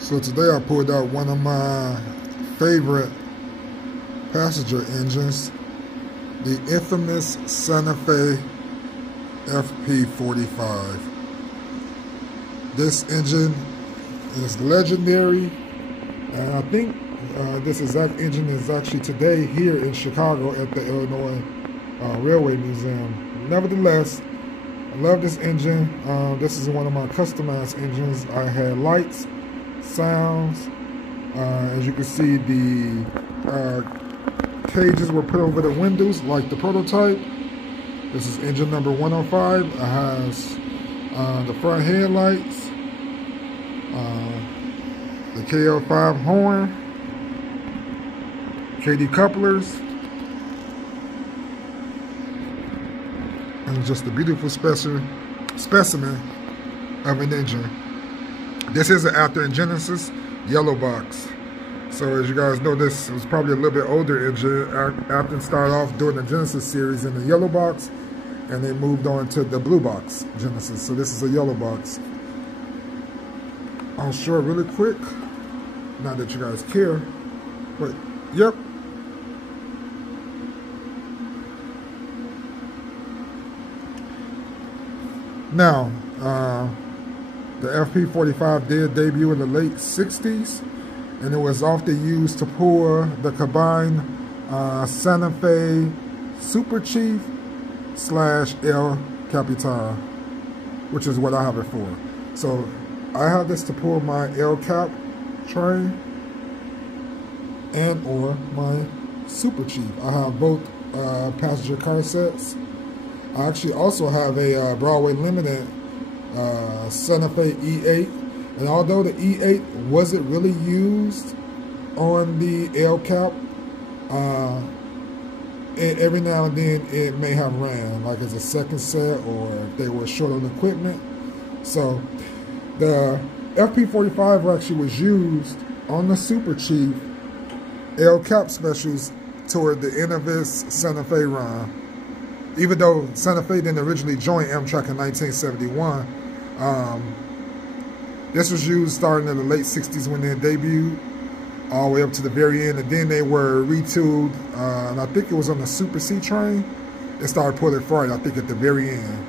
So today I pulled out one of my favorite passenger engines, the infamous Santa Fe FP45. This engine is legendary, and I think this exact engine is actually today here in Chicago at the Illinois Railway Museum. Nevertheless, I love this engine. This is one of my customized engines. I had lights, sounds. As you can see, the cages were put over the windows like the prototype. This is engine number 105. It has the front headlights, the KL5 horn, KD couplers, and just a beautiful specimen of an engine. This is an Athearn Genesis yellow box. So as you guys know, this was probably a little bit older engine. Athearn started off doing the Genesis series in the yellow box, and they moved on to the blue box Genesis. So this is a yellow box. I'll show it really quick. Not that you guys care, but yep. Now, the FP45 did debut in the late 60s, and it was often used to pour the combined Santa Fe Super Chief / El Capitan, which is what I have it for. So I have this to pull my El Cap train and or my Super Chief. I have both passenger car sets. I actually also have a Broadway Limited Santa Fe E8, and although the E8 wasn't really used on the El Cap, every now and then it may have ran, like as a second set or if they were short on equipment. So the FP45 actually was used on the Super Chief El Cap specials toward the end of its Santa Fe run. Even though Santa Fe didn't originally join Amtrak in 1971, this was used starting in the late 60s when they debuted, all the way up to the very end, and then they were retooled, and I think it was on the Super C train. They started pulling freight, I think, at the very end.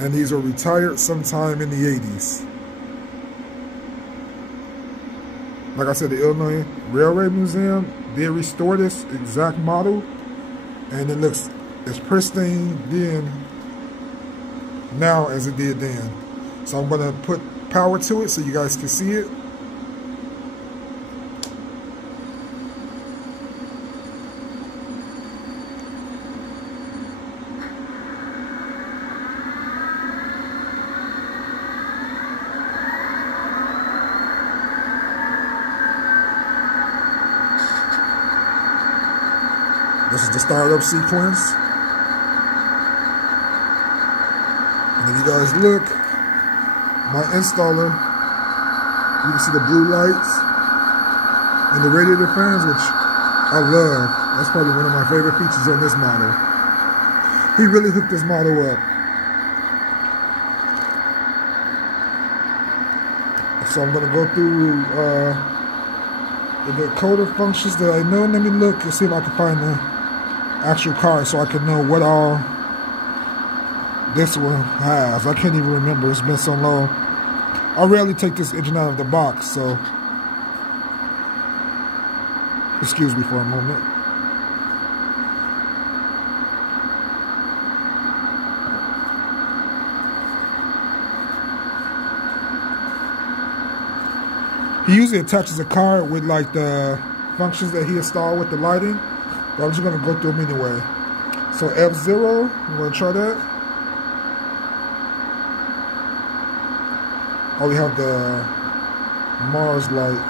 And these were retired sometime in the 80s. Like I said, the Illinois Railway Museum did restore this exact model, and it looks as pristine then now as it did then. So I'm going to put power to it so you guys can see it. This is the startup sequence. And if you guys look, my installer, you can see the blue lights and the radiator fans, which I love. That's probably one of my favorite features on this model. He really hooked this model up. So I'm gonna go through the coder functions that I know. Let me look and see if I can find the actual card so I can know what all this one has. I can't even remember. It's been so long. I rarely take this engine out of the box, so excuse me for a moment. He usually attaches a card with like the functions that he installed with the lighting, but I'm just gonna go through them anyway. So F0, I'm gonna try that. Oh, we have the Mars light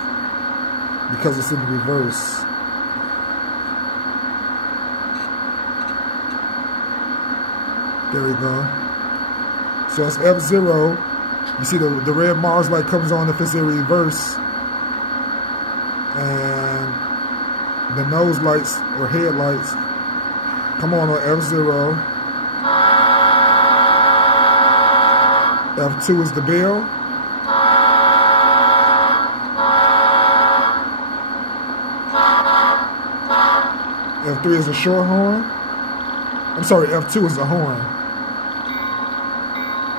because it's in the reverse. There we go. So it's F0. You see the red Mars light comes on if it's in reverse. And the nose lights or headlights come on F0. F2 is the bell. F3 is a short horn. I'm sorry, F2 is the horn.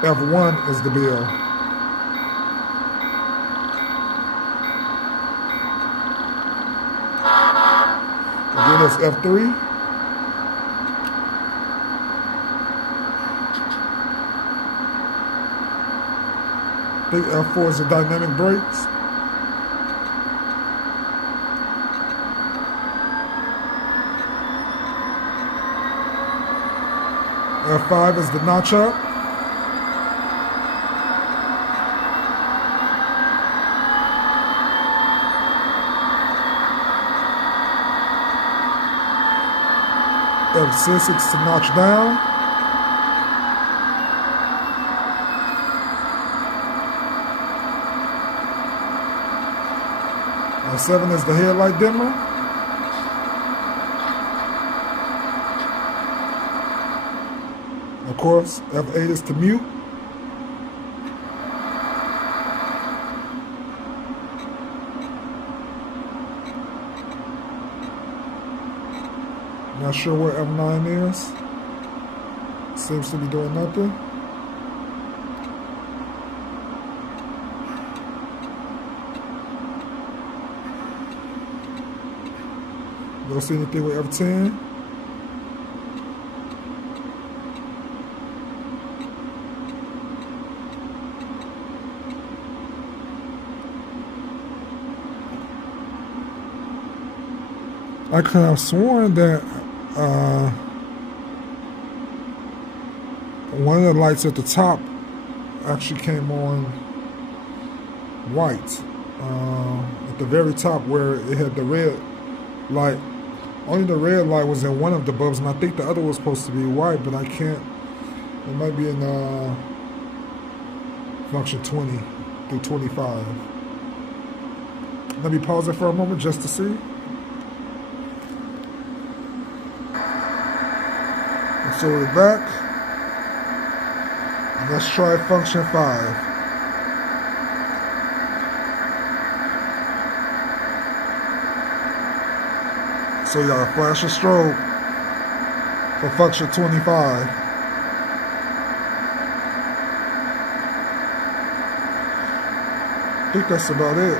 F1 is the bill. Again, that's F3. I think F4 is the dynamic brakes. F5 is the notch up. F6 is to notch down. F7 is the headlight dimmer. Of course, F8 is to mute. Not sure where F9 is. Seems to be doing nothing. Don't see anything with F10. I could have sworn that one of the lights at the top actually came on white. At the very top where it had the red light. Only the red light was in one of the bulbs, and I think the other was supposed to be white, but I can't. It might be in function 20 through 25. Let me pause it for a moment just to see. So we're back. Let's try function 5. So you got a flash of strobe for function 25. I think that's about it.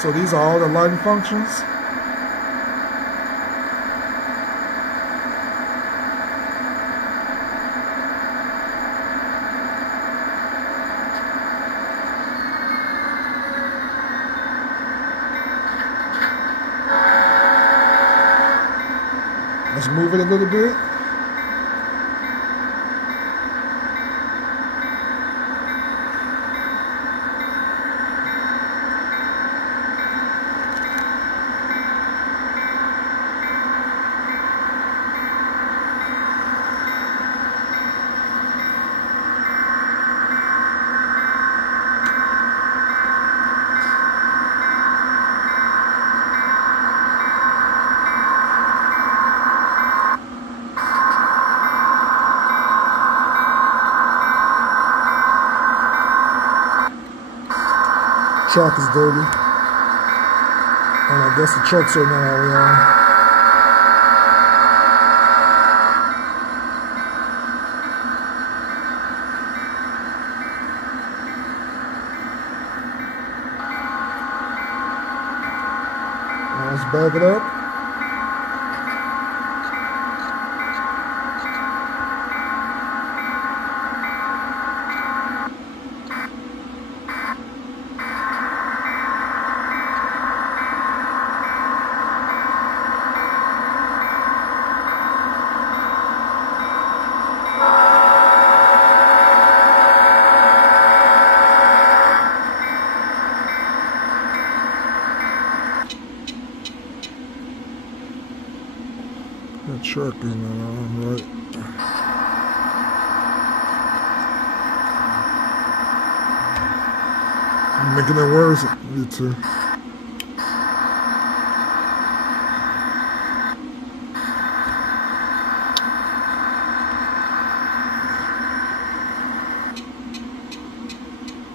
So these are all the lighting functions. Let's move it a little bit. Track is dirty. And I guess the trucks are not all on. Now let's back it up. That truck is not on right. I'm making it worse. Me too.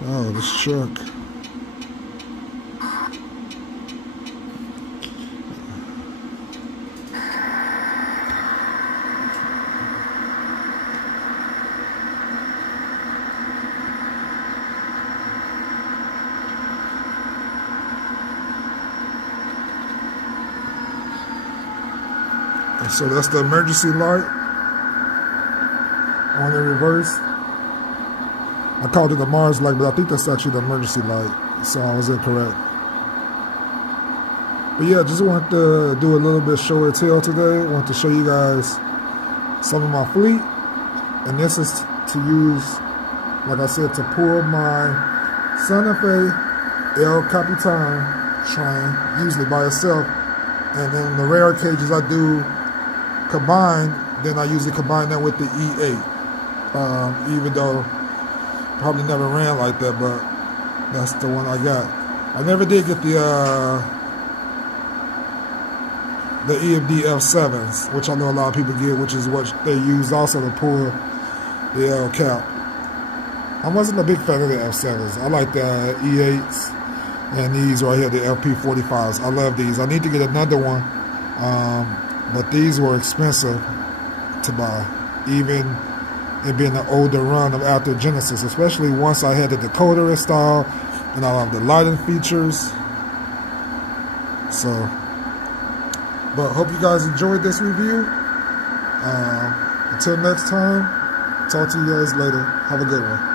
Oh, this truck. So that's the emergency light on the reverse. I called it the Mars light, but I think that's actually the emergency light, so I was incorrect. But yeah, just wanted to do a little bit of show and tell today. I want to show you guys some of my fleet, and this is to use, like I said, to pull my Santa Fe El Capitan train, usually by itself, and then the rare occasions I do combine, then I usually combine that with the E8, even though probably never ran like that, but that's the one I got. I never did get the EMD F7s, which I know a lot of people get, which is what they use also to pull the L Cap. I wasn't a big fan of the F7s. I like the E8s and these right here, the FP45s. I love these. I need to get another one, but these were expensive to buy, even it being an older run of Athearn Genesis, especially once I had the decoder installed and all of the lighting features. So, but hope you guys enjoyed this review. Until next time, talk to you guys later. Have a good one.